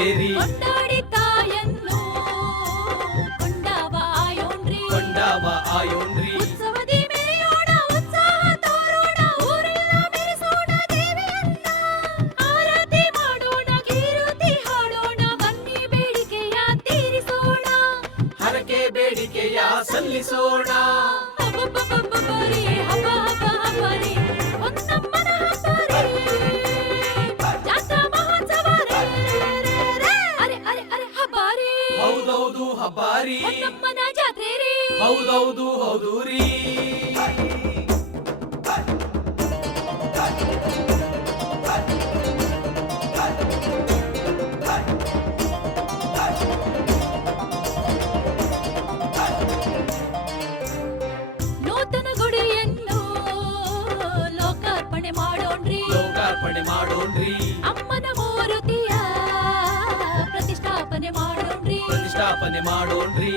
ಜಾತ್ರೆರಿ ಕೊಂಡಾಡಿ ತಾಯನ್ನು ಕೊಂಡಾವ ಆಯೋನ್ರಿ ಕೊಂಡಾವ ಆಯೋನ್ರಿ ಉತ್ಸವದಿ ಮೆರೆಯೋಣ ಉತ್ಸಾಹ ತೋರೋಣ ಊರೆಲ್ಲ ಮೆರೆಸೋಣ ದೇವಿಯನ್ನ ಆರತಿ ಮಾಡೋಣ ಗೀರುತಿ ಹಾಡೋಣ ಬನ್ನಿ ಬೇಡಿಕೆಯ ತೀರಿಸೋಣ ಹರಕೆ ಬೇಡಿಕೆಯ ಸಲ್ಲಿಸೋಣ ಹಬ್ಬ ಹಬ್ಬ ಹಬ್ಬರಿ ಒಂದಮ್ಮನ ಹಬ್ಬರಿ ಜಾತ್ರಾ ಮಹೋತ್ಸವ ಅರೆ ಅರೆ ಅರೆ ಹಬ್ಬರಿ ಹೌದೌದು ಹಬ್ಬಾರಿ ಒಂದಮ್ಮನ ಜಾತ್ರೆ ರೀ ಹೌದೌದು ಹೌದು ರೀ ನೂತನ ಗುಡಿಯನ್ನು ಲೋಕಾರ್ಪಣೆ ಮಾಡೋಣ್ರಿ ಲೋಕಾರ್ಪಣೆ ಮಾಡೋಣ್ರಿ ಅಮ್ಮನ ಮೂರುತಿಯ ಪ್ರತಿಷ್ಠಾಪನೆ ಮಾಡೋಣ್ರಿ ಪ್ರತಿಷ್ಠಾಪನೆ ಮಾಡೋಣ್ರಿ